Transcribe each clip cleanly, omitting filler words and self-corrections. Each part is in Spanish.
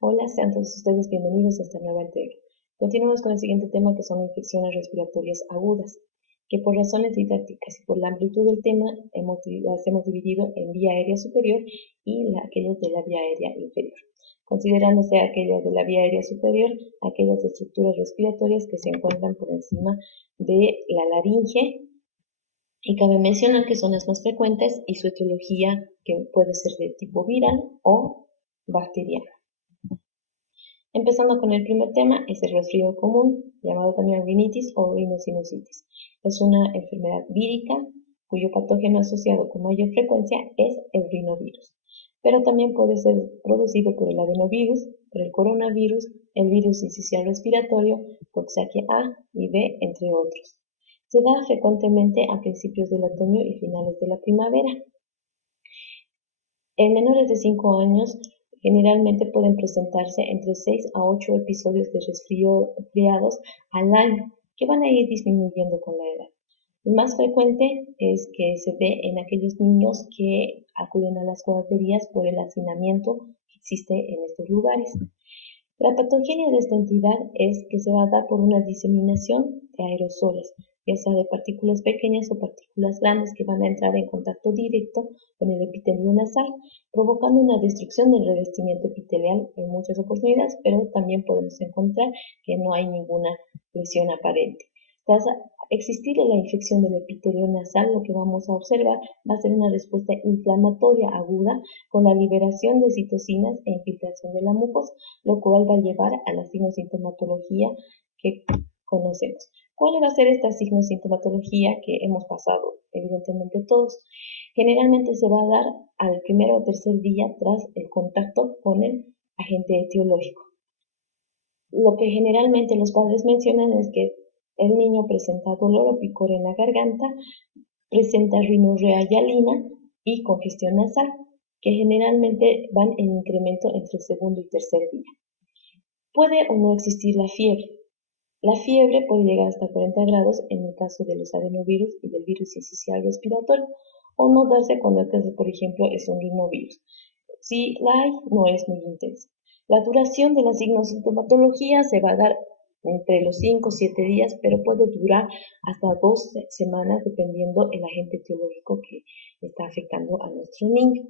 Hola, sean todos ustedes bienvenidos a esta nueva entrega. Continuamos con el siguiente tema que son infecciones respiratorias agudas, que por razones didácticas y por la amplitud del tema las hemos dividido en vía aérea superior y aquellas de la vía aérea inferior, considerándose aquellas de la vía aérea superior, aquellas estructuras respiratorias que se encuentran por encima de la laringe, y cabe mencionar que son las más frecuentes y su etiología que puede ser de tipo viral o bacteriana. Empezando con el primer tema, es el resfrío común, llamado también rinitis o rinosinusitis. Es una enfermedad vírica cuyo patógeno asociado con mayor frecuencia es el rinovirus, pero también puede ser producido por el adenovirus, por el coronavirus, el virus sincicial respiratorio, Coxsackie A y B, entre otros. Se da frecuentemente a principios del otoño y finales de la primavera. En menores de 5 años, generalmente pueden presentarse entre 6 a 8 episodios de resfriados al año, que van a ir disminuyendo con la edad. El más frecuente es que se ve en aquellos niños que acuden a las guarderías por el hacinamiento que existe en estos lugares. La patogenia de esta entidad es que se va a dar por una diseminación de aerosoles, ya sea de partículas pequeñas o partículas grandes que van a entrar en contacto directo con el epitelio nasal, provocando una destrucción del revestimiento epitelial en muchas oportunidades, pero también podemos encontrar que no hay ninguna lesión aparente. Tras existir la infección del epitelio nasal, lo que vamos a observar va a ser una respuesta inflamatoria aguda con la liberación de citocinas e infiltración de la mucosa, lo cual va a llevar a la signosintomatología que conocemos. ¿Cuál va a ser esta signosintomatología que hemos pasado? Evidentemente todos. Generalmente se va a dar al primer o tercer día tras el contacto con el agente etiológico. Lo que generalmente los padres mencionan es que el niño presenta dolor o picor en la garganta, presenta rinorrea hialina y congestión nasal, que generalmente van en incremento entre el segundo y tercer día. Puede o no existir la fiebre. La fiebre puede llegar hasta 40 grados en el caso de los adenovirus y del virus sincicial respiratorio, o no darse cuando el caso, por ejemplo, es un rinovirus. Si la hay, no es muy intensa. La duración de la signosintomatología se va a dar entre los 5 o 7 días, pero puede durar hasta 2 semanas dependiendo el agente etiológico que está afectando a nuestro niño.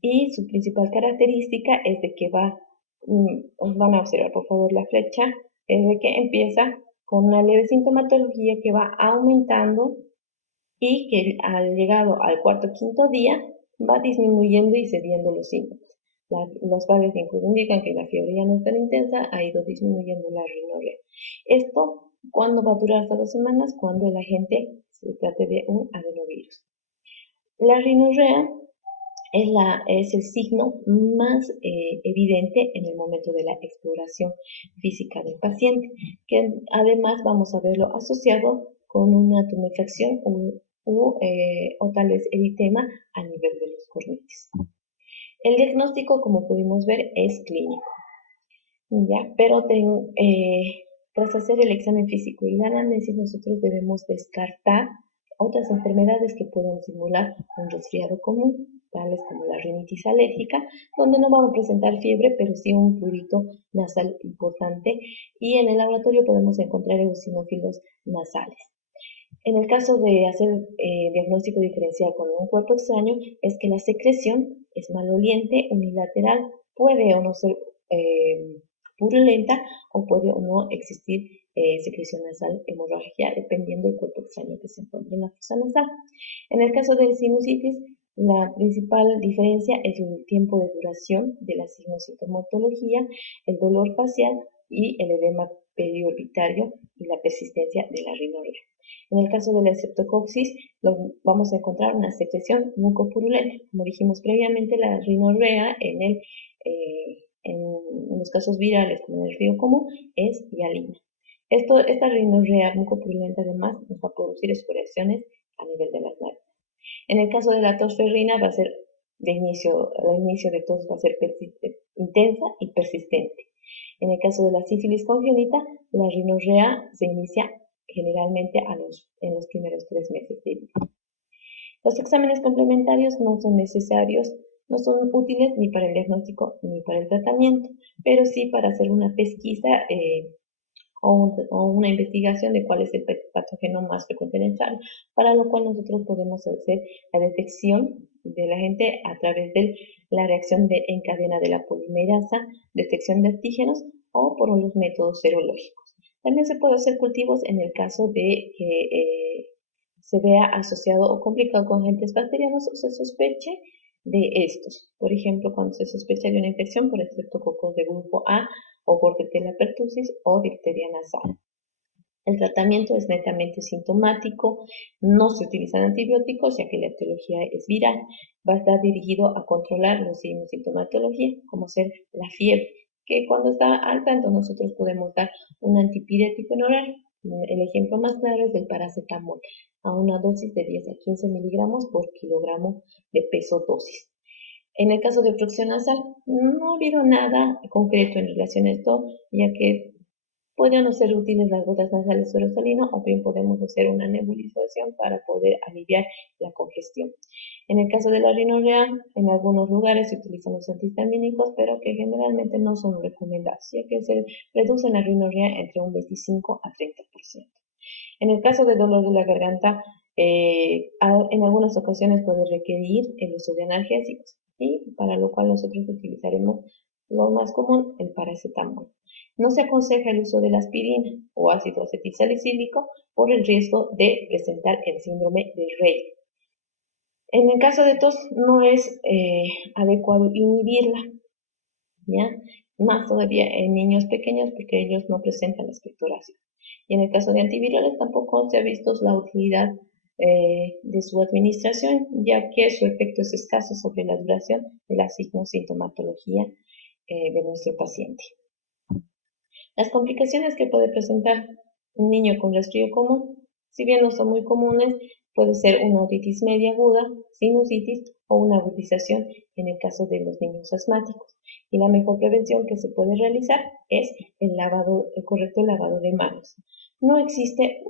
Y su principal característica es de que van a observar por favor la flecha, es de que empieza con una leve sintomatología que va aumentando y que al llegado al cuarto o quinto día va disminuyendo y cediendo los síntomas. Los padres incluso indican que la fiebre ya no es tan intensa, ha ido disminuyendo la rinorrea. Esto, ¿cuándo va a durar hasta 2 semanas? Cuando el agente se trate de un adenovirus. La rinorrea es el signo más evidente en el momento de la exploración física del paciente, que además vamos a verlo asociado con una tumefacción o tal vez eritema a nivel de los cornetes. El diagnóstico, como pudimos ver, es clínico, ¿ya? Pero tras hacer el examen físico y la anamnesis, nosotros debemos descartar otras enfermedades que puedan simular un resfriado común, tales como la rinitis alérgica, donde no vamos a presentar fiebre, pero sí un prurito nasal importante, y en el laboratorio podemos encontrar eosinófilos nasales. En el caso de hacer diagnóstico diferencial con un cuerpo extraño, es que la secreción es maloliente, unilateral, puede o no ser purulenta o puede o no existir secreción nasal hemorragia dependiendo del cuerpo extraño que se encuentre en la fosa nasal. En el caso de sinusitis, la principal diferencia es el tiempo de duración de la sintomatología, el dolor facial y el edema periorbitario y la persistencia de la rinorrea. En el caso de la streptococcus, vamos a encontrar una secreción mucopurulenta. Como dijimos previamente, la rinorrea en los casos virales, como en el resfrío común, es hialina. Esta rinorrea mucopurulenta además nos va a producir excoriaciones a nivel de las narices. En el caso de la tos ferrina va a ser el inicio de tos va a ser intensa y persistente. En el caso de la sífilis congénita, la rinorrea se inicia generalmente en los primeros 3 meses de vida. Los exámenes complementarios no son necesarios No son útiles ni para el diagnóstico ni para el tratamiento, pero sí para hacer una pesquisa o una investigación de cuál es el patógeno más frecuente en el sarno, para lo cual nosotros podemos hacer la detección del agente a través de la reacción en cadena de la polimerasa, detección de antígenos o por los métodos serológicos. También se puede hacer cultivos en el caso de que se vea asociado o complicado con agentes bacterianos o se sospeche de estos. Por ejemplo, cuando se sospecha de una infección por estreptococos de grupo A o Bordetella pertussis o difteria nasal. El tratamiento es netamente sintomático, no se utilizan antibióticos ya que la etiología es viral. Va a estar dirigido a controlar los signos de sintomatología, como ser la fiebre, que cuando está alta, entonces nosotros podemos dar un antipirético en oral. El ejemplo más claro es el paracetamol, a una dosis de 10 a 15 miligramos por kilogramo de peso dosis. En el caso de obstrucción nasal, no ha habido nada concreto en relación a esto, ya que podrían ser útiles las gotas nasales suerosalino o bien podemos hacer una nebulización para poder aliviar la congestión. En el caso de la rinorrea, en algunos lugares se utilizan los antihistamínicos, pero que generalmente no son recomendados, ya que se reduce la rinorrea entre un 25 a 30%. En el caso de dolor de la garganta, en algunas ocasiones puede requerir el uso de analgésicos, y para lo cual nosotros utilizaremos lo más común, el paracetamol. No se aconseja el uso de la aspirina o ácido acetilsalicílico por el riesgo de presentar el síndrome de Rey. En el caso de tos, no es adecuado inhibirla, ¿ya? Más todavía en niños pequeños porque ellos no presentan expectoración. Y en el caso de antivirales tampoco se ha visto la utilidad de su administración, ya que su efecto es escaso sobre la duración de la sintomatología de nuestro paciente. Las complicaciones que puede presentar un niño con resfrío común, si bien no son muy comunes, puede ser una otitis media aguda, sinusitis o una agudización en el caso de los niños asmáticos. Y la mejor prevención que se puede realizar es el correcto lavado de manos. No existe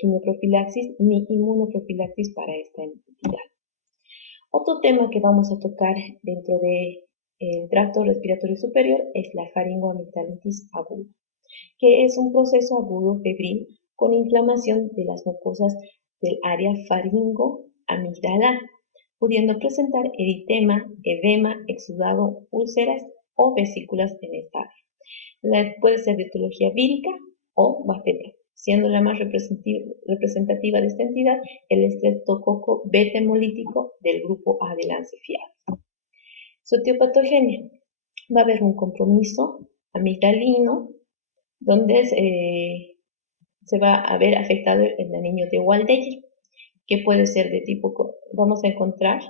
quimioprofilaxis ni inmunoprofilaxis para esta entidad. Otro tema que vamos a tocar dentro del tracto respiratorio superior es la faringoamigdalitis aguda, que es un proceso agudo febril con inflamación de las mucosas del área faringoamigdalar, pudiendo presentar eritema, edema, exudado, úlceras o vesículas en esta área. Puede ser de etiología vírica o bacteriana, siendo la más representativa de esta entidad el estreptococo beta hemolítico del grupo A de Lancefiados. Su etiopatogenia: va a haber un compromiso amigdalino, donde se va a ver afectado el anillo de Waldeyer, que puede ser de tipo, vamos a encontrar,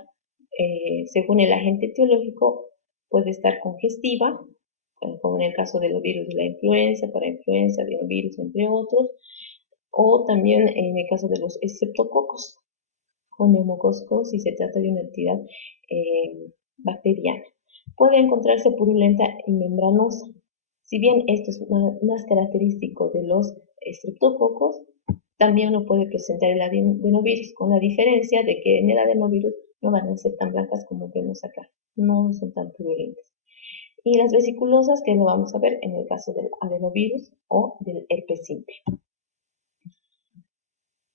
según el agente etiológico, puede estar congestiva, como en el caso de los virus de la influenza, parainfluenza, adenovirus, entre otros, o también en el caso de los estreptococos o neumococos, si se trata de una entidad bacteriana. Puede encontrarse purulenta y membranosa. Si bien esto es más característico de los estreptococos, también uno puede presentar el adenovirus, con la diferencia de que en el adenovirus no van a ser tan blancas como vemos acá, no son tan purulentas. Y las vesiculosas, que lo vamos a ver en el caso del adenovirus o del herpes simple.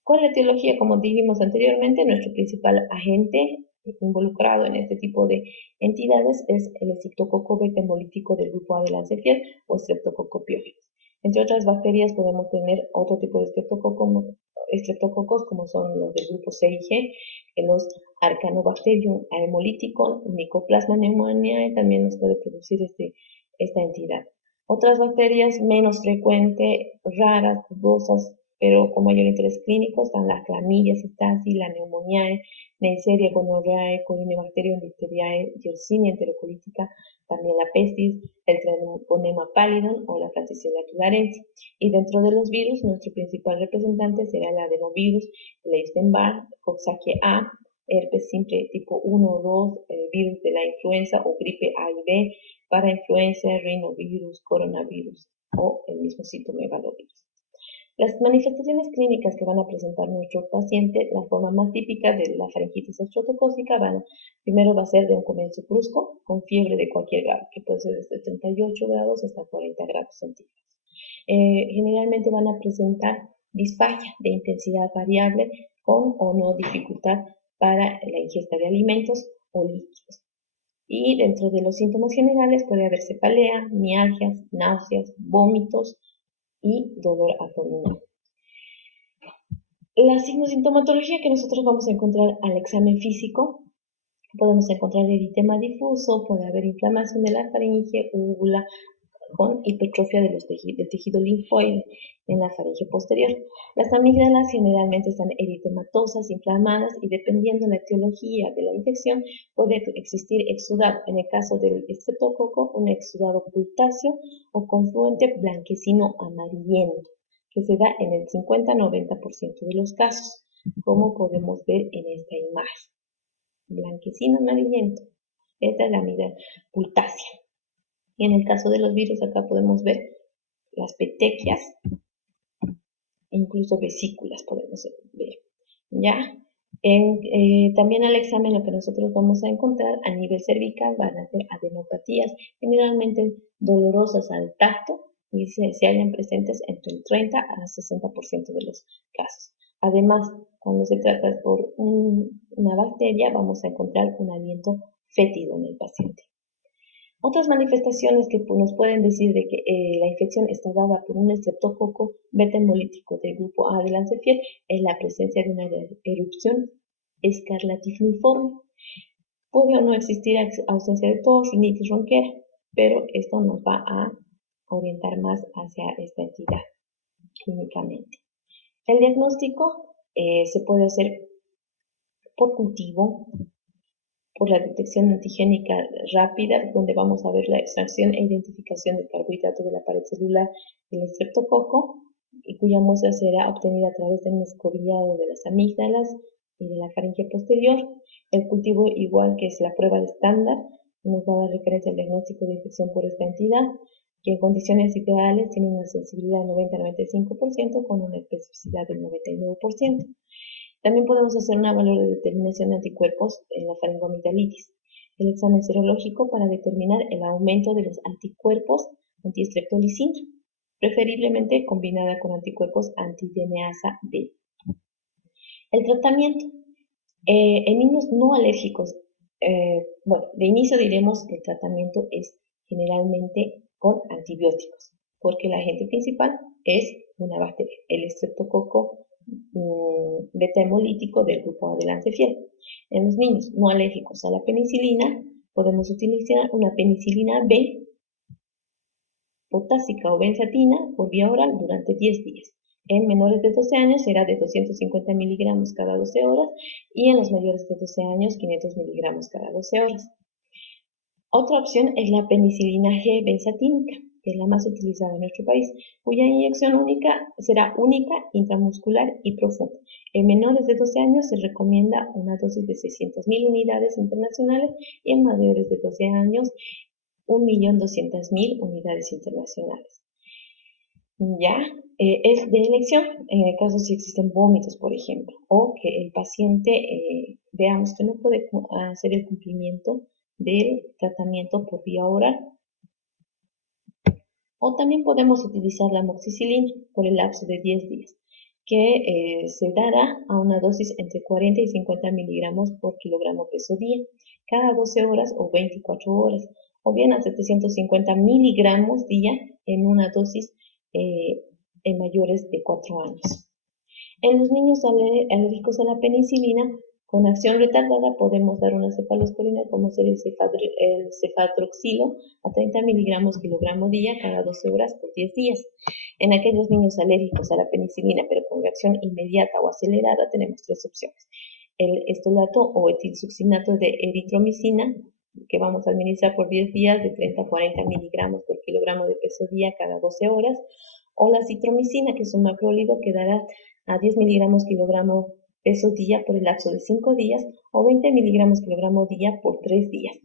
Con la etiología, como dijimos anteriormente, nuestro principal agente involucrado en este tipo de entidades es el estreptococo beta hemolítico del grupo A de Lancefield o Streptococcus pyogenes. Entre otras bacterias podemos tener otro tipo de estreptococos como son los del grupo C y G, los Arcanobacterium hemolítico, Mycoplasma pneumoniae también nos puede producir esta entidad. Otras bacterias menos frecuentes, raras, dudosas, pero con mayor interés clínico están las clamidia, citasi, la Pneumoniae, Neisseria gonorrhoeae, Corynebacterium diphtheriae, Yersinia enterocolítica, también la pestis, el Treponema pallidum o la Francisella tularensis. Y dentro de los virus, nuestro principal representante será el adenovirus, el Epstein-Barr, Coxsackie A, herpes simple tipo 1 o 2, virus de la influenza o gripe A y B, parainfluenza, rinovirus, coronavirus o el mismo citomegalovirus. Las manifestaciones clínicas que van a presentar nuestro paciente, la forma más típica de la faringitis estreptocócica, primero va a ser de un comienzo brusco, con fiebre de cualquier grado, que puede ser desde 38 grados hasta 40 grados centígrados. Generalmente van a presentar disfagia de intensidad variable con o no dificultad para la ingesta de alimentos o líquidos. Y dentro de los síntomas generales puede haber cefalea, mialgias, náuseas, vómitos y dolor abdominal. La sintomatología que nosotros vamos a encontrar al examen físico, podemos encontrar eritema difuso, puede haber inflamación de la faringe, úvula, con hipertrofia del tejido linfoide en la faringe posterior. Las amígdalas generalmente están eritematosas, inflamadas y dependiendo de la etiología de la infección puede existir exudado. En el caso del estreptococo, un exudado pultáceo o confluente blanquecino amarillento que se da en el 50-90% de los casos, como podemos ver en esta imagen. Blanquecino amarillento. Esta es la amígdala pultácea. Y en el caso de los virus, acá podemos ver las petequias, incluso vesículas podemos ver. ¿Ya? También al examen lo que nosotros vamos a encontrar a nivel cervical van a ser adenopatías, generalmente dolorosas al tacto y se hallan presentes entre el 30 a 60% de los casos. Además, cuando se trata por una bacteria, vamos a encontrar un aliento fétido en el paciente. Otras manifestaciones que nos pueden decir de que la infección está dada por un estreptococo beta hemolítico del grupo A del lancefiel es la presencia de una erupción escarlatifniforme. Puede o no existir ausencia de tos, rinitis, ronquera, pero esto nos va a orientar más hacia esta entidad clínicamente. El diagnóstico se puede hacer por cultivo, por la detección antigénica rápida, donde vamos a ver la extracción e identificación del carbohidrato de la pared celular del estreptococo, y cuya muestra será obtenida a través del escobillado de las amígdalas y de la faringe posterior. El cultivo, igual que es la prueba de estándar, nos va a dar referencia al diagnóstico de infección por esta entidad, que en condiciones ideales tiene una sensibilidad del 90-95% con una especificidad del 99%. También podemos hacer una valor de determinación de anticuerpos en la faringoamigdalitis. El examen serológico para determinar el aumento de los anticuerpos antiestreptolicina, preferiblemente combinada con anticuerpos anti-DNasa B. El tratamiento. En niños no alérgicos, de inicio diremos que el tratamiento es generalmente con antibióticos, porque el agente principal es una bacteria, el estreptococo beta hemolítico del grupo A del lancefiel. En los niños no alérgicos a la penicilina, podemos utilizar una penicilina B potásica o benzatina por vía oral durante 10 días. En menores de 12 años será de 250 miligramos cada 12 horas y en los mayores de 12 años 500 miligramos cada 12 horas. Otra opción es la penicilina G benzatínica, que es la más utilizada en nuestro país, cuya inyección será única, intramuscular y profunda. En menores de 12 años se recomienda una dosis de 600.000 unidades internacionales y en mayores de 12 años 1.200.000 unidades internacionales. ¿Ya? Es de elección en el caso si existen vómitos, por ejemplo, o que el paciente, veamos que no puede hacer el cumplimiento del tratamiento por vía oral. O también podemos utilizar la amoxicilina por el lapso de 10 días, que se dará a una dosis entre 40 y 50 miligramos por kilogramo peso día, cada 12 horas o 24 horas, o bien a 750 miligramos día en una dosis en mayores de 4 años. En los niños alérgicos a la penicilina, con acción retardada podemos dar una cefalosporina como ser el cefadroxilo a 30 miligramos kilogramo día cada 12 horas por 10 días. En aquellos niños alérgicos a la penicilina pero con reacción inmediata o acelerada tenemos 3 opciones. El estolato o etilsuccinato de eritromicina, que vamos a administrar por 10 días de 30 a 40 miligramos por kilogramo de peso día cada 12 horas, o la citromicina, que es un macrólido que dará a 10 miligramos kilogramo peso día por el lapso de 5 días o 20 miligramos kilogramo día por 3 días.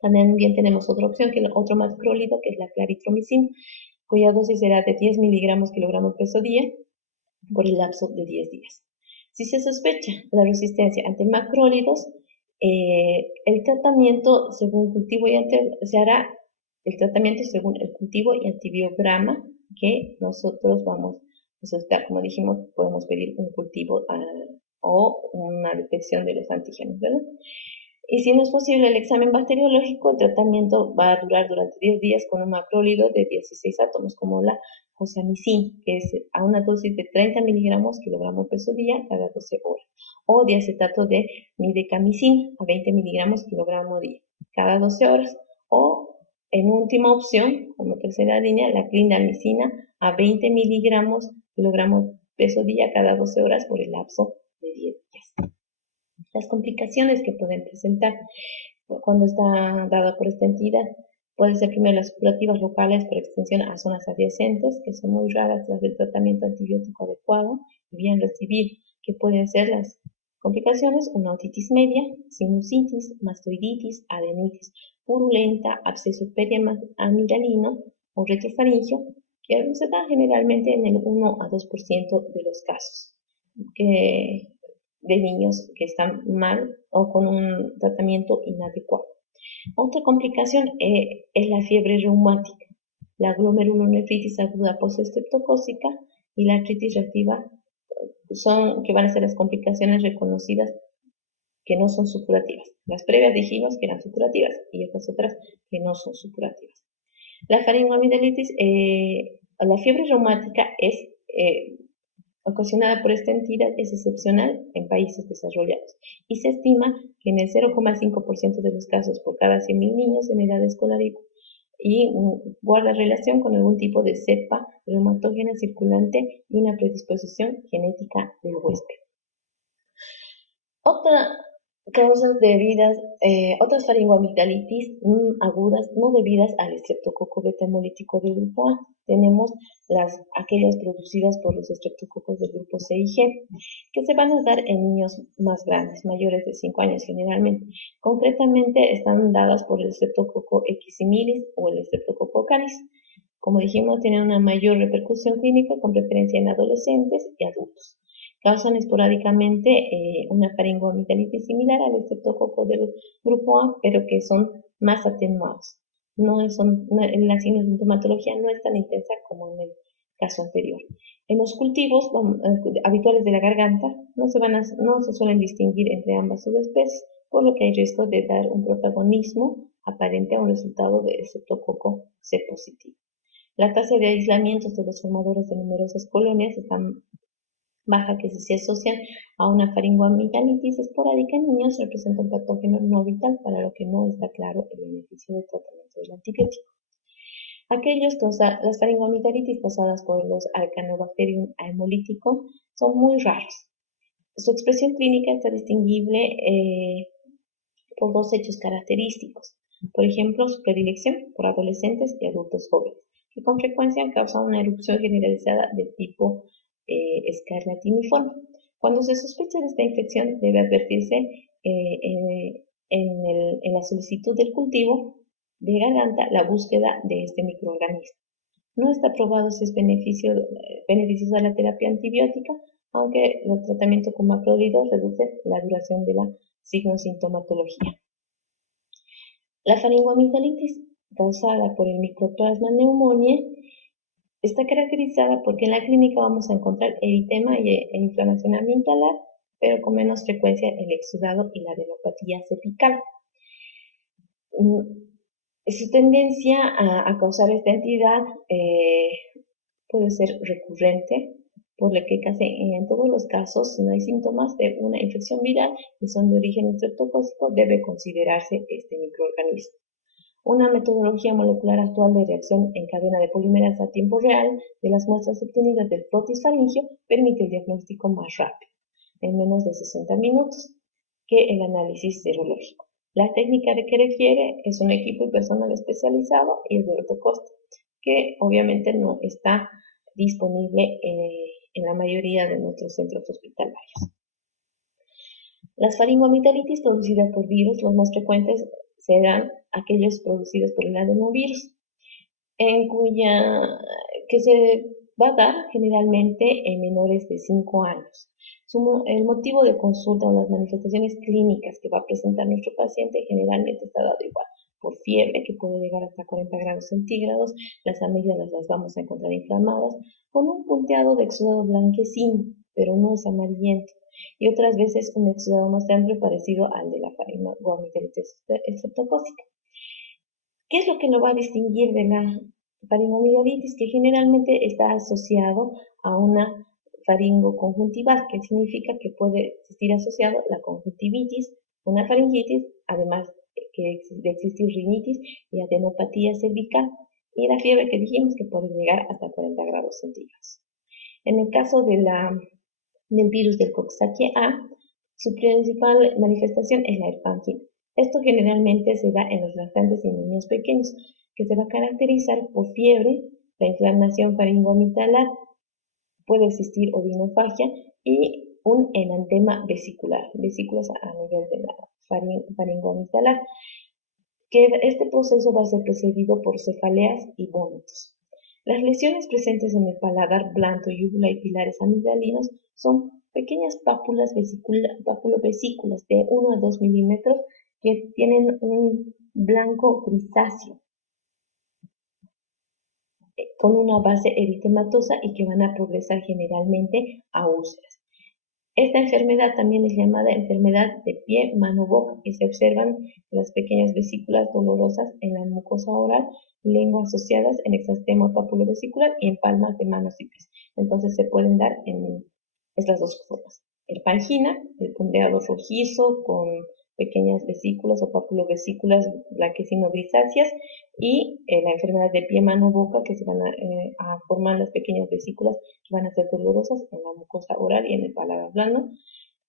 También tenemos otra opción, que es otro macrólido, que es la claritromicina, cuya dosis será de 10 miligramos kilogramo peso día por el lapso de 10 días. Si se sospecha la resistencia ante macrólidos, el tratamiento según cultivo se hará el tratamiento según el cultivo y antibiograma que nosotros vamos a solicitar. Como dijimos, podemos pedir un cultivo o una detección de los antígenos, ¿verdad? Y si no es posible el examen bacteriológico, el tratamiento va a durar durante 10 días con un macrólido de 16 átomos, como la josamicin, que es a una dosis de 30 miligramos kilogramo peso día cada 12 horas, o diacetato de midecamicin a 20 miligramos kilogramo día cada 12 horas, o en última opción, como tercera línea, la clindamicina a 20 miligramos kilogramo peso día cada 12 horas por el lapso de 10 días. Las complicaciones que pueden presentar cuando está dada por esta entidad pueden ser primero las supurativas locales por extensión a zonas adyacentes, que son muy raras tras el tratamiento antibiótico adecuado y bien recibido, que pueden ser las complicaciones: una otitis media, sinusitis, mastoiditis, adenitis purulenta, absceso periamidalino o retrofaringio, que se da generalmente en el 1 a 2% de los casos de niños que están mal o con un tratamiento inadecuado. Otra complicación es la fiebre reumática, la glomerulonefritis aguda postestreptocócica y la artritis reactiva, que van a ser las complicaciones reconocidas que no son supurativas. Las previas dijimos que eran supurativas y estas otras que no son supurativas. La faringoamigdalitis, la fiebre reumática es ocasionada por esta entidad es excepcional en países desarrollados y se estima que en el 0,5% de los casos por cada 100.000 niños en edad escolar y guarda relación con algún tipo de cepa reumatógena circulante y una predisposición genética del huésped. Causas debidas, otras faringoamigdalitis agudas no debidas al estreptococo beta hemolítico del grupo A. Tenemos aquellas producidas por los estreptococos del grupo C y G, que se van a dar en niños más grandes, mayores de 5 años generalmente. Concretamente están dadas por el estreptococo X similis o el estreptococo canis. Como dijimos, tienen una mayor repercusión clínica con preferencia en adolescentes y adultos. Causan esporádicamente una faringoamigdalitis similar al estreptococo del grupo A, pero que son más atenuados. La sintomatología no es tan intensa como en el caso anterior. En los cultivos habituales de la garganta no se suelen distinguir entre ambas subespecies, por lo que hay riesgo de dar un protagonismo aparente a un resultado de estreptococo C positivo. La tasa de aislamientos de los formadores de numerosas colonias está baja, que si se asocian a una faringoamigdalitis esporádica en niños representa un patógeno no vital, para lo que no está claro el beneficio del tratamiento del antibiótico. Las faringoamigdalitis causadas por los Arcanobacterium hemolítico son muy raros. Su expresión clínica está distinguible por dos hechos característicos. Por ejemplo, su predilección por adolescentes y adultos jóvenes, que con frecuencia causan una erupción generalizada de tipo escarlatiniforme. Cuando se sospecha de esta infección, debe advertirse en la solicitud del cultivo de garganta la búsqueda de este microorganismo. No está probado si es beneficiosa la terapia antibiótica, aunque el tratamiento con macrólidos reduce la duración de la signosintomatología. La faringoamigdalitis causada por el Mycoplasma pneumoniae está caracterizada porque en la clínica vamos a encontrar eritema e inflamación amigdalar, pero con menos frecuencia el exudado y la adenopatía cervical. Su tendencia a causar esta entidad puede ser recurrente, por lo que casi en todos los casos, si no hay síntomas de una infección viral y son de origen estreptocócico, debe considerarse este microorganismo. Una metodología molecular actual de reacción en cadena de polimerasa a tiempo real de las muestras obtenidas del frotis faríngeo permite el diagnóstico más rápido, en menos de 60 minutos, que el análisis serológico. La técnica que requiere es un equipo y personal especializado y es de alto costo, que obviamente no está disponible en la mayoría de nuestros centros hospitalarios. Las faringoamigdalitis producidas por virus, los más frecuentes serán aquellos producidos por el adenovirus, que se va a dar generalmente en menores de 5 años. El motivo de consulta o las manifestaciones clínicas que va a presentar nuestro paciente generalmente está dado igual por fiebre, que puede llegar hasta 40 grados centígrados, las amígdalas las vamos a encontrar inflamadas, con un punteado de exudado blanquecino, pero no es amarillento, y otras veces un exudado más amplio parecido al de la faringoamigdalitis estreptocócica. ¿Qué es lo que lo va a distinguir de la faringoamigdalitis? Que generalmente está asociado a una faringoconjuntival, que significa que puede existir asociado la conjuntivitis, una faringitis, además de existir rinitis y adenopatía cervical, y la fiebre que dijimos que puede llegar hasta 40 grados centígrados. En el caso del virus del Coxsackie A, su principal manifestación es la hiperangina. Esto generalmente se da en los lactantes y niños pequeños, que se va a caracterizar por fiebre, la inflamación faringoamigdalar, puede existir odinofagia y un enantema vesicular, vesículas a nivel de la faringoamigdalar, que este proceso va a ser precedido por cefaleas y vómitos. Las lesiones presentes en el paladar blando, yugula y pilares amigdalinos son pequeñas papulosvesículas de 1 a 2 milímetros que tienen un blanco grisáceo con una base eritematosa y que van a progresar generalmente a úlceras. Esta enfermedad también es llamada enfermedad de pie, mano, boca, y se observan las pequeñas vesículas dolorosas en la mucosa oral, lengua asociadas en extremo papulovesicular y en palmas de manos y pies. Entonces se pueden dar en estas dos formas. El pangina, el punteado rojizo con pequeñas vesículas o papulovesículas blanquecino-grisáceas, y la enfermedad de pie, mano, boca, que se van a formar las pequeñas vesículas que van a ser dolorosas en la mucosa oral y en el paladar blando,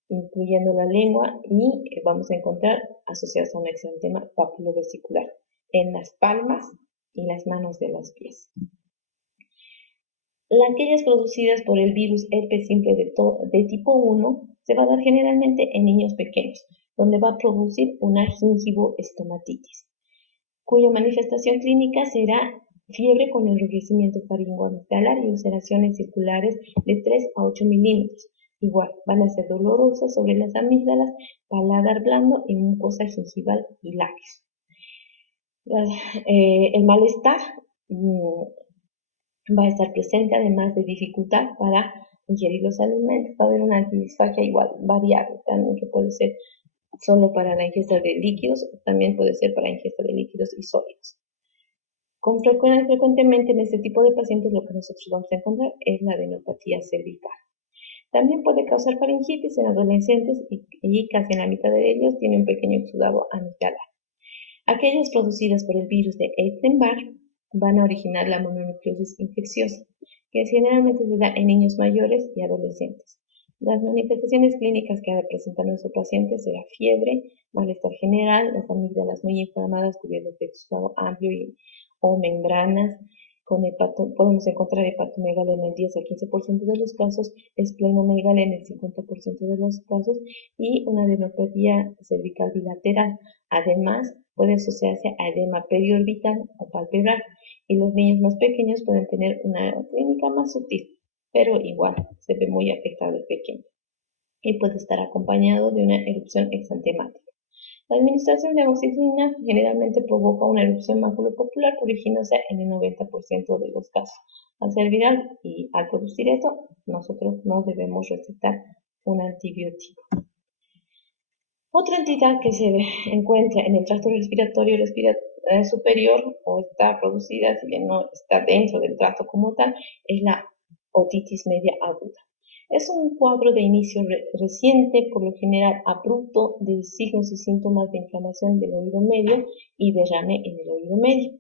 incluyendo la lengua, y vamos a encontrar asociadas a un exantema papulovesicular en las palmas y las manos de los pies. Aquellas producidas por el virus herpes simple de tipo 1 se va a dar generalmente en niños pequeños, donde va a producir una gingivoestomatitis, cuya manifestación clínica será fiebre con enrojecimiento faringoamigdalar y ulceraciones circulares de 3 a 8 milímetros. Igual, van a ser dolorosas sobre las amígdalas, paladar blando y mucosa gingival y labios. El malestar va a estar presente, además de dificultad para ingerir los alimentos. Va a haber una disfagia igual variable, también que puede ser solo para la ingesta de líquidos, también puede ser para ingesta de líquidos y sólidos. Frecuentemente en este tipo de pacientes lo que nosotros vamos a encontrar es la adenopatía cervical. También puede causar faringitis en adolescentes y casi en la mitad de ellos tiene un pequeño exudado amigdalar. Aquellas producidas por el virus de Epstein-Barr van a originar la mononucleosis infecciosa, que generalmente se da en niños mayores y adolescentes. Las manifestaciones clínicas que va a presentar nuestro paciente será fiebre, malestar general, las amígdalas muy inflamadas cubiertas de exudado amplio o membranas. Podemos encontrar hepatomegalia en el 10 al 15% de los casos, esplenomegalia en el 50% de los casos y una adenopatía cervical bilateral. Además, puede asociarse a edema periorbital o palpebral, y los niños más pequeños pueden tener una clínica más sutil, pero igual se ve muy afectado el pequeño, y puede estar acompañado de una erupción exantemática. La administración de amoxicilina generalmente provoca una erupción maculopapular, originándose en el 90% de los casos. Al ser viral y al producir esto, nosotros no debemos recetar un antibiótico. Otra entidad que se encuentra en el tracto respiratorio superior o está producida, si bien no está dentro del tracto como tal, es la otitis media aguda. Es un cuadro de inicio reciente, por lo general abrupto, de signos y síntomas de inflamación del oído medio y derrame en el oído medio.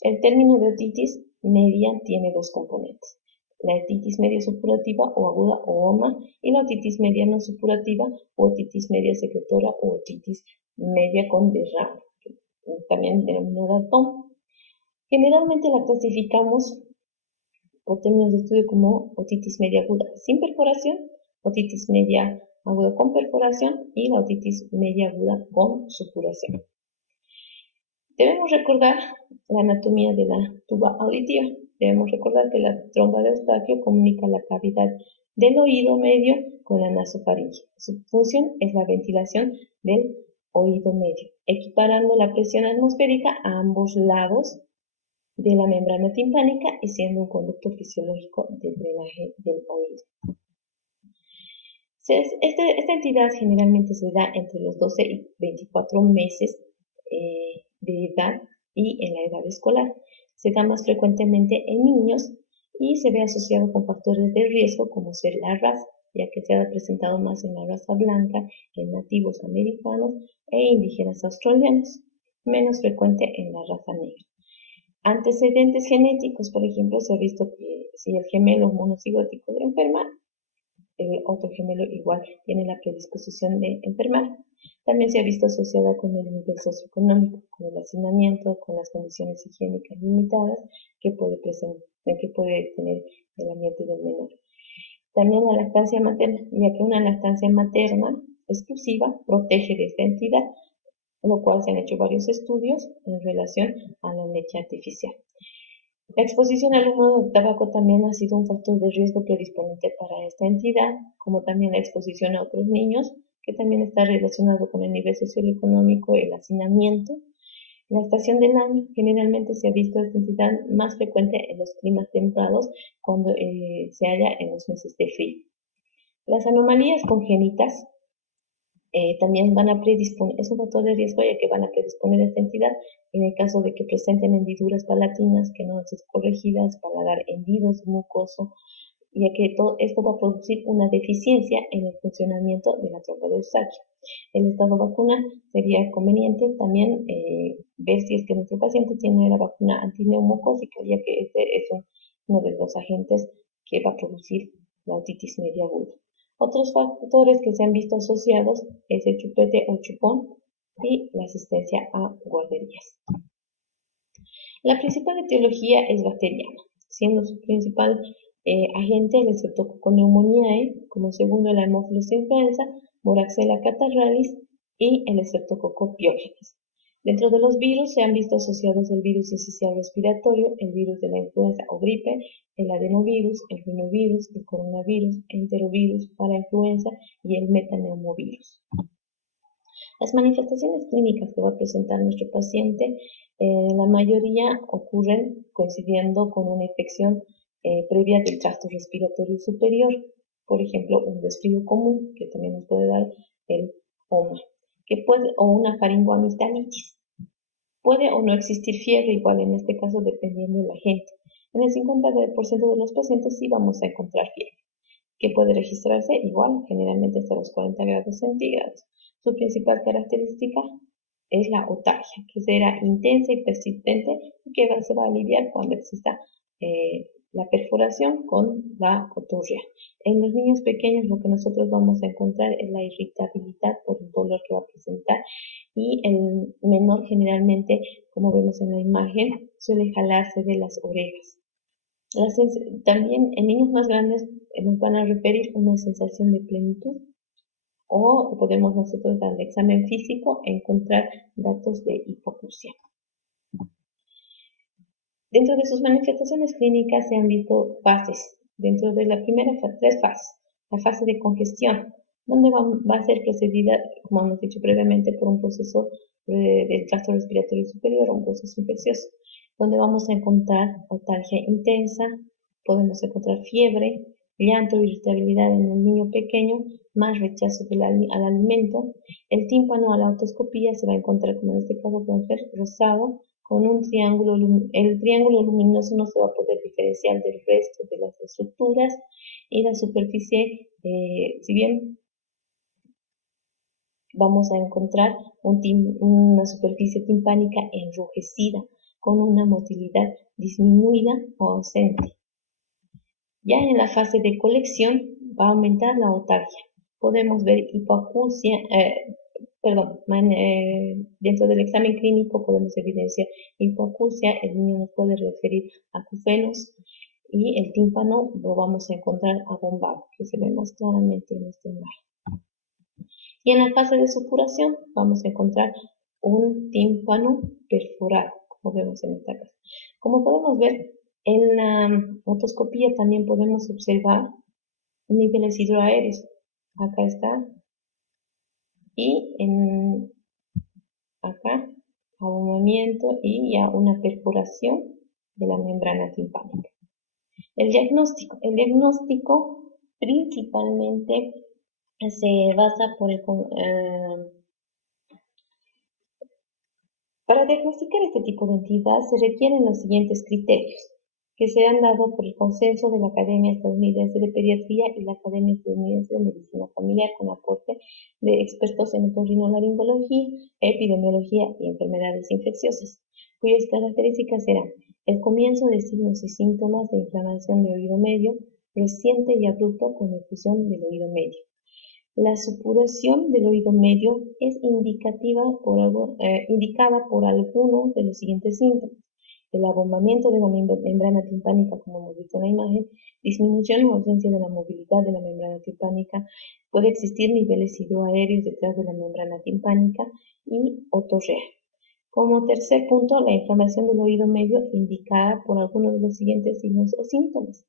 El término de otitis media tiene dos componentes: la otitis media supurativa o aguda o OMA, y la otitis media no supurativa o otitis media secretora o otitis media con derrame, también denominada TOM. Generalmente la clasificamos por términos de estudio como otitis media aguda sin perforación, otitis media aguda con perforación y la otitis media aguda con supuración. Debemos recordar la anatomía de la tuba auditiva. Debemos recordar que la trompa de Eustaquio comunica la cavidad del oído medio con la nasofaringe. Su función es la ventilación del oído medio, equiparando la presión atmosférica a ambos lados de la membrana timpánica y siendo un conducto fisiológico de drenaje del oído. Esta entidad generalmente se da entre los 12 y 24 meses de edad y en la edad escolar. Se da más frecuentemente en niños y se ve asociado con factores de riesgo como ser la raza, ya que se ha presentado más en la raza blanca, en nativos americanos e indígenas australianos, menos frecuente en la raza negra. Antecedentes genéticos, por ejemplo, se ha visto que si el gemelo monocigótico enferma, el otro gemelo igual tiene la predisposición de enfermar. También se ha visto asociada con el nivel socioeconómico, con el hacinamiento, con las condiciones higiénicas limitadas que puede tener el ambiente del menor. También la lactancia materna, ya que una lactancia materna exclusiva protege de esta entidad, lo cual se han hecho varios estudios en relación a la leche artificial. La exposición al humo de tabaco también ha sido un factor de riesgo predisponente para esta entidad, como también la exposición a otros niños, que también está relacionado con el nivel socioeconómico, el hacinamiento. La estación del año generalmente se ha visto esta entidad más frecuente en los climas templados cuando se halla en los meses de frío. Las anomalías congénitas también van a predisponer, es un factor de riesgo ya que van a predisponer a esta entidad en el caso de que presenten hendiduras palatinas que no han sido corregidas, paladar hendido, mucoso, ya que todo esto va a producir una deficiencia en el funcionamiento de la trompa de Eustaquio. El estado vacunal sería conveniente también ver si es que nuestro paciente tiene la vacuna antineumocócica, ya que este es uno de los agentes que va a producir la otitis media aguda. Otros factores que se han visto asociados es el chupete o chupón y la asistencia a guarderías. La principal etiología es bacteriana, siendo su principal agente el Streptococcus pneumoniae, como segundo la Haemophilus influenza, Moraxella catarrhalis y el Streptococcus pyogenes. Dentro de los virus se han visto asociados el virus sincicial respiratorio, el virus de la influenza o gripe, el adenovirus, el rinovirus, el coronavirus, el enterovirus, parainfluenza y el metaneumovirus. Las manifestaciones clínicas que va a presentar nuestro paciente, la mayoría ocurren coincidiendo con una infección previa del tracto respiratorio superior, por ejemplo, un resfrío común, que también nos puede dar el homa, o una faringoamigdalitis. Puede o no existir fiebre, igual en este caso dependiendo del agente. En el 50% de los pacientes sí vamos a encontrar fiebre, que puede registrarse igual, generalmente hasta los 40 grados centígrados. Su principal característica es la otalgia, que será intensa y persistente y que se va a aliviar cuando exista la perforación con la otorrea. En los niños pequeños lo que nosotros vamos a encontrar es la irritabilidad por el dolor que va a presentar y el menor generalmente, como vemos en la imagen, suele jalarse de las orejas. También en niños más grandes nos van a referir una sensación de plenitud o podemos nosotros al examen físico encontrar datos de hipoacusia. Dentro de sus manifestaciones clínicas se han visto fases. Dentro de la primera tres fases. La fase de congestión, donde va a ser precedida, como hemos dicho previamente, por un proceso del tracto respiratorio superior, un proceso infeccioso, donde vamos a encontrar otalgia intensa, podemos encontrar fiebre, llanto, irritabilidad en el niño pequeño, más rechazo al alimento. El tímpano a la otoscopía se va a encontrar, como en este caso pueden ver, rosado, con un triángulo, el triángulo luminoso no se va a poder diferenciar del resto de las estructuras y la superficie, si bien vamos a encontrar una superficie timpánica enrojecida con una motilidad disminuida o ausente. Ya en la fase de colección va a aumentar la otalgia. Podemos ver hipoacusia, dentro del examen clínico podemos evidenciar hipoacusia, el niño nos puede referir a acufenos y el tímpano lo vamos a encontrar abombado, que se ve más claramente en esta imagen. Y en la fase de supuración vamos a encontrar un tímpano perforado, como vemos en esta casa. Como podemos ver, en la otoscopía también podemos observar niveles hidroaéreos. Acá está. Y acá, abonamiento y ya una perforación de la membrana timpánica. El diagnóstico. El diagnóstico principalmente se basa para diagnosticar este tipo de entidad se requieren los siguientes criterios, que se han dado por el consenso de la Academia Estadounidense de Pediatría y la Academia Estadounidense de Medicina Familiar, con aporte de expertos en otorrinolaringología, epidemiología y enfermedades infecciosas, cuyas características serán el comienzo de signos y síntomas de inflamación del oído medio, reciente y abrupto con efusión del oído medio. La supuración del oído medio es indicada por alguno de los siguientes síntomas: el abombamiento de la membrana timpánica, como hemos visto en la imagen, disminución o ausencia de la movilidad de la membrana timpánica, puede existir niveles hidroaéreos detrás de la membrana timpánica y otorrea. Como tercer punto, la inflamación del oído medio indicada por alguno de los siguientes signos o síntomas.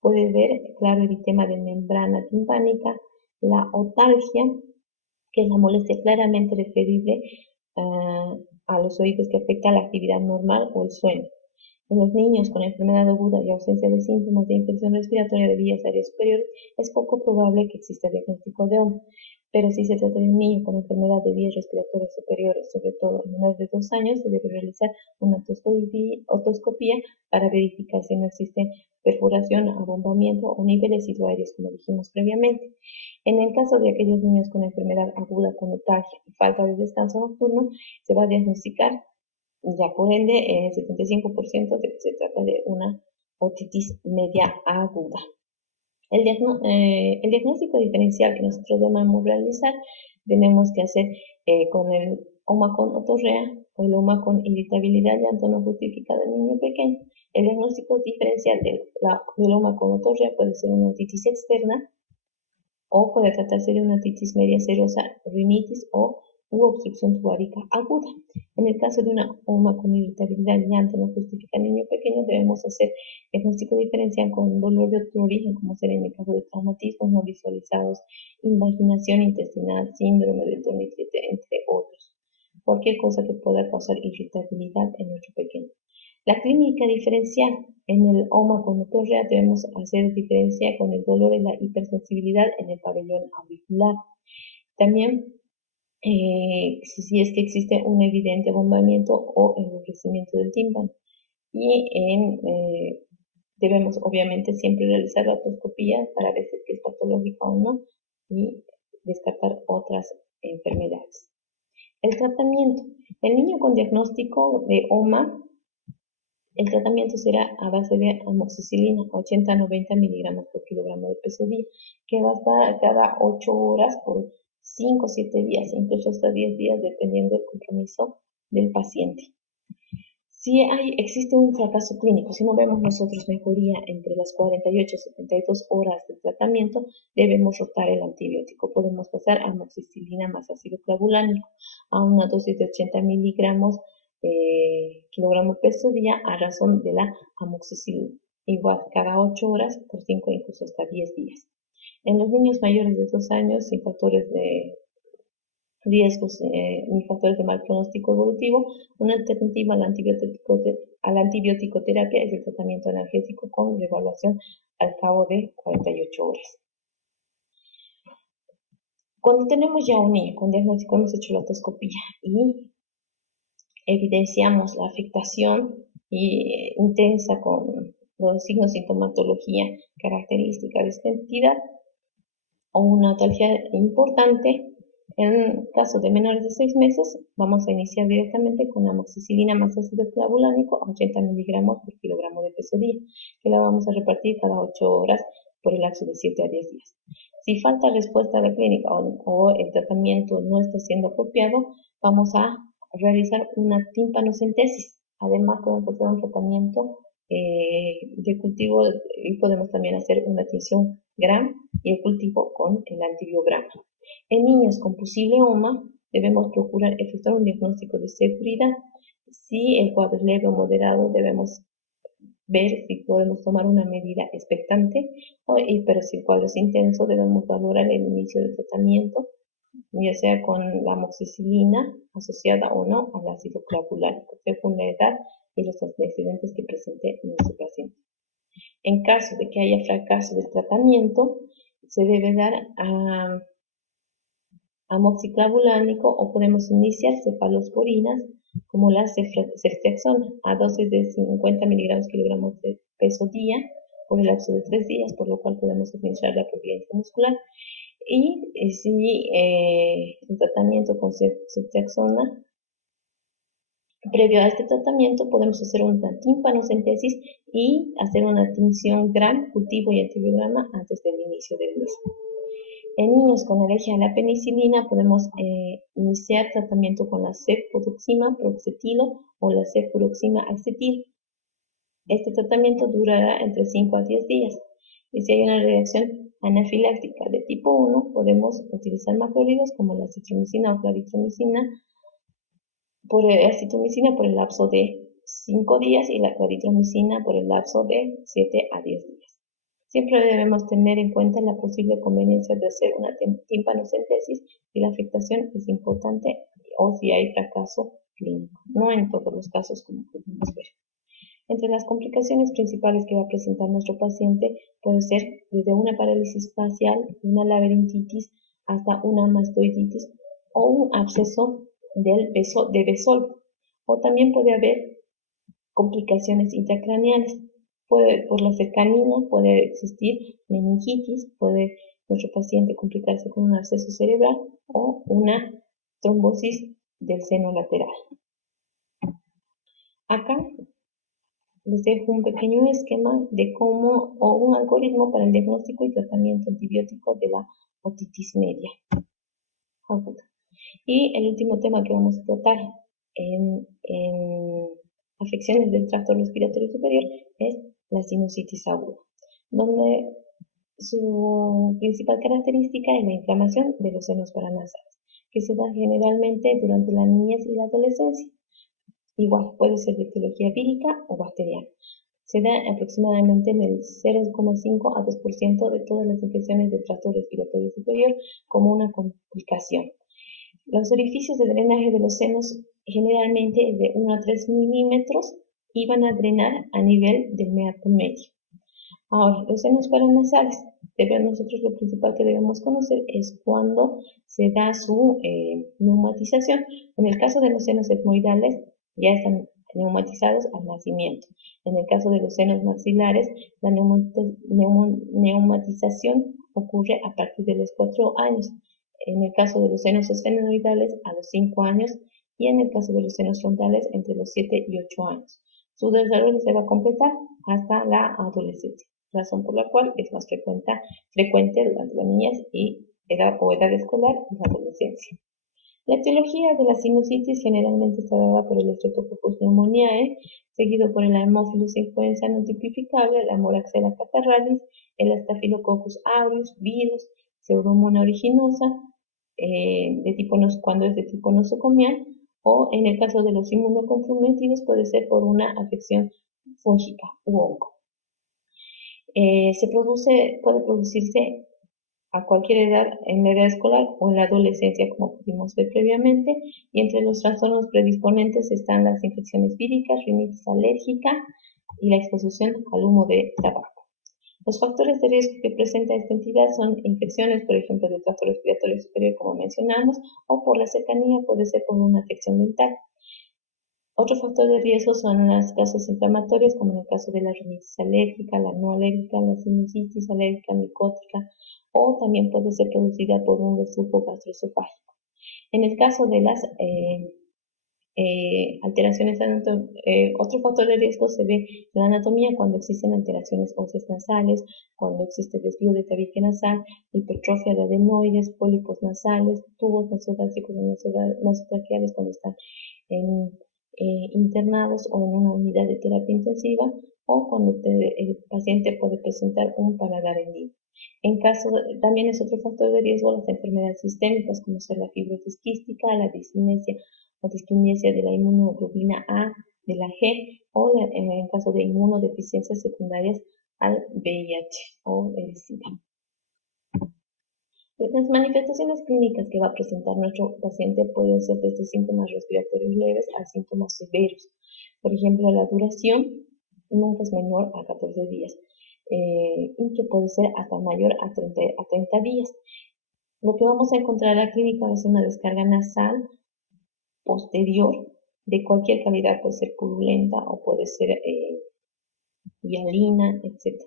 Puede ver claro eritema de membrana timpánica, la otalgia, que es la molestia claramente referible a los oídos que afecta la actividad normal o el sueño. En los niños con enfermedad aguda y ausencia de síntomas de infección respiratoria de vías aéreas superiores, es poco probable que exista diagnóstico de OMA. Pero si se trata de un niño con enfermedad de vías respiratorias superiores, sobre todo en menores de 2 años, se debe realizar una otoscopía para verificar si no existe perforación, abombamiento o niveles hidroaéreos, como dijimos previamente. En el caso de aquellos niños con enfermedad aguda con otalgia y falta de descanso nocturno, se va a diagnosticar ya por ende el 75% de que se trata de una otitis media aguda. El diagnóstico diferencial que nosotros debemos realizar, tenemos que hacer con el OMA con otorrea o el OMA con irritabilidad llanto no justificada en niño pequeño. El diagnóstico diferencial del OMA con otorrea puede ser una otitis externa o puede tratarse de una otitis media serosa, rinitis u obstrucción tubárica aguda. En el caso de una OMA con irritabilidad llanto no justifica en niño pequeño, debemos hacer diagnóstico diferencial con dolor de otro origen, como ser en el caso de traumatismos no visualizados, invaginación intestinal, síndrome de torniquete, entre otros. Cualquier cosa que pueda causar irritabilidad en nuestro pequeño. La clínica diferencial. En el OMA con otorrea debemos hacer diferencia con el dolor y la hipersensibilidad en el pabellón auricular. También si es que existe un evidente abombamiento o enrojecimiento del tímpano. Y debemos obviamente siempre realizar la otoscopía para ver si es patológica o no y descartar otras enfermedades. El tratamiento. El niño con diagnóstico de OMA, el tratamiento será a base de amoxicilina, 80 a 90 miligramos por kilogramo de peso día, que va a estar cada 8 horas por 5 o 7 días, incluso hasta 10 días, dependiendo del compromiso del paciente. Si existe un fracaso clínico, si no vemos nosotros mejoría entre las 48 y 72 horas de tratamiento, debemos rotar el antibiótico. Podemos pasar a amoxicilina más ácido clavulánico a una dosis de 80 miligramos kilogramo peso día a razón de la amoxicilina, igual cada 8 horas por 5 incluso hasta 10 días. En los niños mayores de 2 años sin factores de riesgos ni factores de mal pronóstico evolutivo, una alternativa a la antibioticoterapia es el tratamiento analgésico con reevaluación al cabo de 48 horas. Cuando tenemos ya un niño con diagnóstico, hemos hecho la otoscopía y evidenciamos la afectación intensa con los signos de sintomatología característica de esta entidad o una otalgia importante. En caso de menores de 6 meses, vamos a iniciar directamente con amoxicilina más ácido clavulánico a 80 miligramos por kilogramo de peso día, que la vamos a repartir cada 8 horas por el lapso de 7 a 10 días. Si falta respuesta a la clínica o el tratamiento no está siendo apropiado, vamos a realizar una tímpanocentesis. Además, podemos hacer un tratamiento de cultivo y podemos también hacer una tinción GRAM y el cultivo con el antibiograma. En niños con posible OMA, debemos procurar efectuar un diagnóstico de seguridad. Si el cuadro es leve o moderado, debemos ver si podemos tomar una medida expectante, pero si el cuadro es intenso, debemos valorar el inicio del tratamiento, ya sea con la amoxicilina asociada o no al ácido clavulánico, según la edad y los antecedentes que presente nuestro paciente. En caso de que haya fracaso del tratamiento, se debe dar amoxiclavulánico o podemos iniciar cefalosporinas como la ceftriaxona a dosis de 50 miligramos kilogramos de peso día por el lapso de 3 días, por lo cual podemos administrarla por vía intramuscular. Y si el tratamiento con ceftriaxona, previo a este tratamiento podemos hacer una tímpanocentesis y hacer una tinción gram, cultivo y antibiograma antes del inicio del mismo. En niños con alergia a la penicilina podemos iniciar tratamiento con la cefpodoxima proxetilo o la ceffuroxima acetil. Este tratamiento durará entre 5 a 10 días. Y si hay una reacción anafiláctica de tipo 1, podemos utilizar macrólidos como la citromicina o claritromicina por el lapso de 5 días y la claritromicina por el lapso de 7 a 10 días. Siempre debemos tener en cuenta la posible conveniencia de hacer una tímpanocentesis si la afectación es importante o si hay fracaso clínico. No en todos los casos, como podemos ver. Entre las complicaciones principales que va a presentar nuestro paciente puede ser desde una parálisis facial, una laberintitis, hasta una mastoiditis o un absceso de Besol. O también puede haber complicaciones intracraneales. Por la cercanía puede existir meningitis, puede nuestro paciente complicarse con un absceso cerebral o una trombosis del seno lateral. Acá les dejo un pequeño esquema de cómo o un algoritmo para el diagnóstico y tratamiento antibiótico de la otitis media aguda. Y el último tema que vamos a tratar en afecciones del tracto respiratorio superior es la sinusitis aguda, donde su principal característica es la inflamación de los senos paranasales, que se da generalmente durante la niñez y la adolescencia. Igual puede ser de etiología vírica o bacteriana. Se da aproximadamente en el 0,5 a 2% de todas las infecciones del tracto respiratorio superior como una complicación. Los orificios de drenaje de los senos generalmente es de 1 a 3 milímetros y van a drenar a nivel del meato medio. Ahora, los senos paranasales, nosotros lo principal que debemos conocer es cuando se da su neumatización. En el caso de los senos etmoidales, ya están neumatizados al nacimiento. En el caso de los senos maxilares, la neumatización ocurre a partir de los 4 años. En el caso de los senos esfenoidales, a los 5 años. Y en el caso de los senos frontales, entre los 7 y 8 años. Su desarrollo se va a completar hasta la adolescencia, razón por la cual es más frecuente durante la niñez y edad escolar y la adolescencia. La etiología de la sinusitis generalmente está dada por el Streptococcus pneumoniae, seguido por el Haemophilus influenza no tipificable, la Moraxella catarrhalis, el Staphylococcus aureus, virus, Pseudomonas aeruginosa, cuando es de tipo nosocomial, o en el caso de los inmunocomprometidos puede ser por una afección fúngica u hongo. Puede producirse a cualquier edad, en la edad escolar o en la adolescencia, como pudimos ver previamente, y entre los trastornos predisponentes están las infecciones víricas, rinitis alérgica y la exposición al humo de tabaco. Los factores de riesgo que presenta esta entidad son infecciones, por ejemplo, del tracto respiratorio superior, como mencionamos, o por la cercanía puede ser por una afección dental. Otro factor de riesgo son las causas inflamatorias, como en el caso de la rinitis alérgica, la no alérgica, la sinusitis alérgica micótica, o también puede ser producida por un reflujo gastroesofágico. En el caso de las alteraciones otro factor de riesgo se ve en la anatomía cuando existen alteraciones óseas nasales, cuando existe desvío de tabique nasal, hipertrofia de adenoides, pólipos nasales, tubos nasogástricos o nasotraqueales cuando están internados o en una unidad de terapia intensiva, o cuando el paciente puede presentar un paladar hendido. También es otro factor de riesgo las enfermedades sistémicas, como ser la fibrosis quística, la discinesia o disquinesia de la inmunoglobulina A, de la G, o en caso de inmunodeficiencias secundarias al VIH o el SIDA. Las manifestaciones clínicas que va a presentar nuestro paciente pueden ser desde síntomas respiratorios leves a síntomas severos. Por ejemplo, la duración nunca es menor a 14 días y que puede ser hasta mayor a 30 días. Lo que vamos a encontrar en la clínica va a ser una descarga nasal posterior de cualquier calidad, puede ser purulenta o puede ser hialina, etc.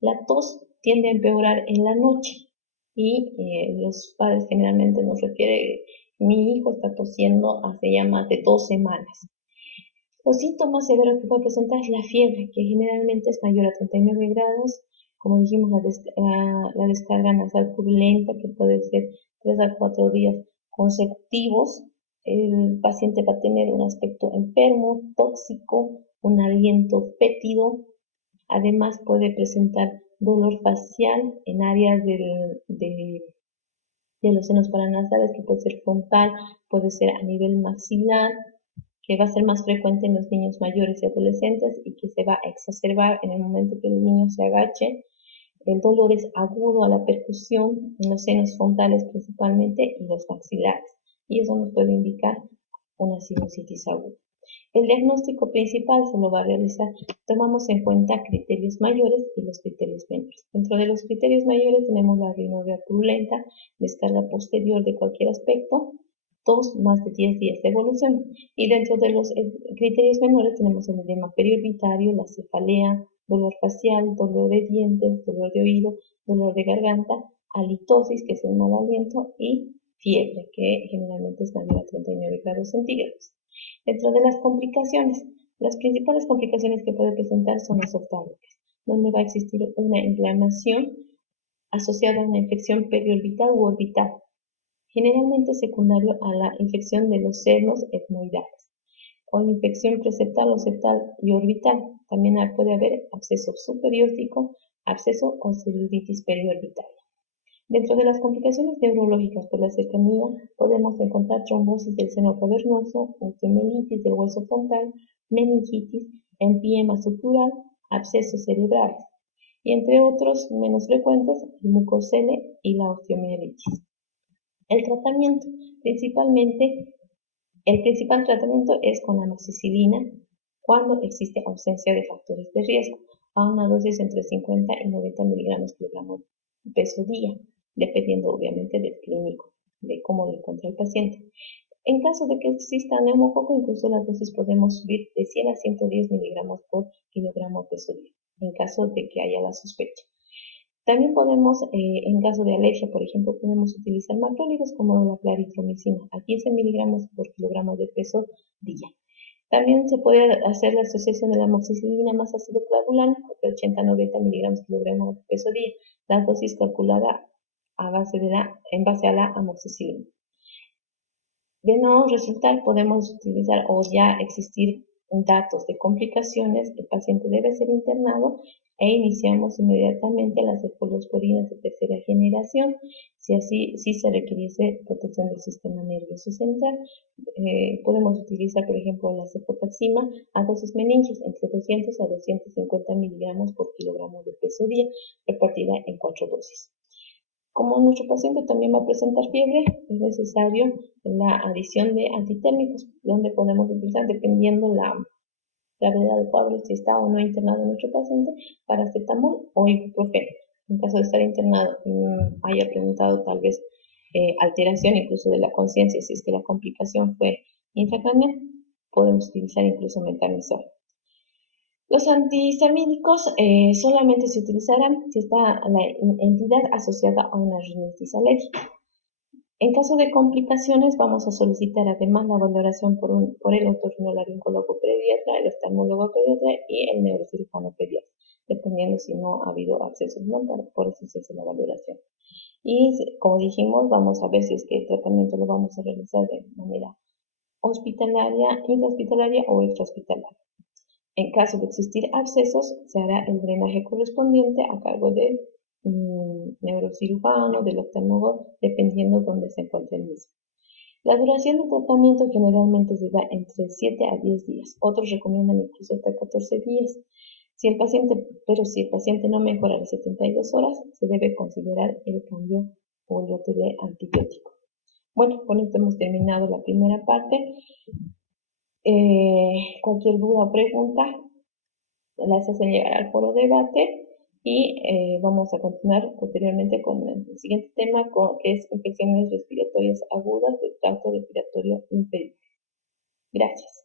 La tos tiende a empeorar en la noche y los padres generalmente nos refieren, mi hijo está tosiendo hace ya más de 2 semanas. Los síntomas severos que puede presentar es la fiebre, que generalmente es mayor a 39 grados, como dijimos, la descarga nasal purulenta, que puede ser 3 a 4 días consecutivos. El paciente va a tener un aspecto enfermo, tóxico, un aliento fétido. Además puede presentar dolor facial en áreas de los senos paranasales, que puede ser frontal, puede ser a nivel maxilar, que va a ser más frecuente en los niños mayores y adolescentes y que se va a exacerbar en el momento que el niño se agache. El dolor es agudo a la percusión en los senos frontales principalmente y los maxilares, y eso nos puede indicar una sinusitis aguda. El diagnóstico principal se lo va a realizar, tomamos en cuenta criterios mayores y los criterios menores. Dentro de los criterios mayores tenemos la rinorrea purulenta, descarga posterior de cualquier aspecto, tos más de 10 días de evolución. Y dentro de los criterios menores tenemos el edema periorbitario, la cefalea, dolor facial, dolor de dientes, dolor de oído, dolor de garganta, halitosis, que es el mal aliento, y fiebre, que generalmente es mayor a 39 grados centígrados. Dentro de las complicaciones, las principales complicaciones que puede presentar son las oftálmicas, donde va a existir una inflamación asociada a una infección periorbital u orbital, generalmente secundario a la infección de los senos etmoidales, o infección preceptal, occipital y orbital. También puede haber absceso subperióstico, absceso o celulitis periorbital. Dentro de las complicaciones neurológicas por la cercanía podemos encontrar trombosis del seno cavernoso, osteomielitis del hueso frontal, meningitis, empiema estructural, abscesos cerebrales y entre otros menos frecuentes el mucosele y la osteomielitis. El tratamiento, el principal tratamiento es con amoxicilina cuando existe ausencia de factores de riesgo a una dosis entre 50 y 90 miligramos kilogramo peso día, dependiendo obviamente del clínico, de cómo lo encuentra el paciente. En caso de que exista neumococo, incluso la dosis podemos subir de 100 a 110 miligramos por kilogramo peso día, en caso de que haya la sospecha. También podemos, en caso de alergia, por ejemplo, podemos utilizar macrólidos como la claritromicina a 15 miligramos por kilogramo de peso día. También se puede hacer la asociación de la amoxicilina más ácido clavulánico de 80 a 90 miligramos por kilogramo de peso día, la dosis calculada en base a la amoxicilina. De no resultar, podemos utilizar o ya existir datos de complicaciones, el paciente debe ser internado e iniciamos inmediatamente las cefalosporinas de tercera generación, si se requiriese protección del sistema nervioso central. Podemos utilizar, por ejemplo, la cefotaxima a dosis meninges entre 200 a 250 miligramos por kilogramo de peso día, repartida en 4 dosis. Como nuestro paciente también va a presentar fiebre, es necesario la adición de antitérmicos, donde podemos utilizar, dependiendo la gravedad del cuadro, si está o no internado nuestro paciente, paracetamol o ibuprofeno. En caso de estar internado y haya presentado tal vez alteración incluso de la conciencia, si es que la complicación fue intracraneal, podemos utilizar incluso metamizol. Los antihistamínicos solamente se utilizarán si está la entidad asociada a una rinitis alérgica. En caso de complicaciones, vamos a solicitar además la valoración por el otorrinolaringólogo pediatra, el oftalmólogo pediatra y el neurocirujano pediatra, dependiendo si no ha habido abscesos, ¿no? Por eso se hace la valoración. Y como dijimos, vamos a ver si es que el tratamiento lo vamos a realizar de manera hospitalaria, intrahospitalaria o extrahospitalaria. En caso de existir abscesos, se hará el drenaje correspondiente a cargo del neurocirujano, del oftalmólogo, dependiendo de dónde se encuentre el mismo. La duración del tratamiento generalmente se da entre 7 a 10 días. Otros recomiendan incluso hasta 14 días. Si el paciente no mejora a las 72 horas, se debe considerar el cambio o el lote de antibiótico. Bueno, con esto hemos terminado la primera parte. Cualquier duda o pregunta las hacen llegar al foro de debate y vamos a continuar posteriormente con el siguiente tema, que es infecciones respiratorias agudas del tracto respiratorio inferior. Gracias.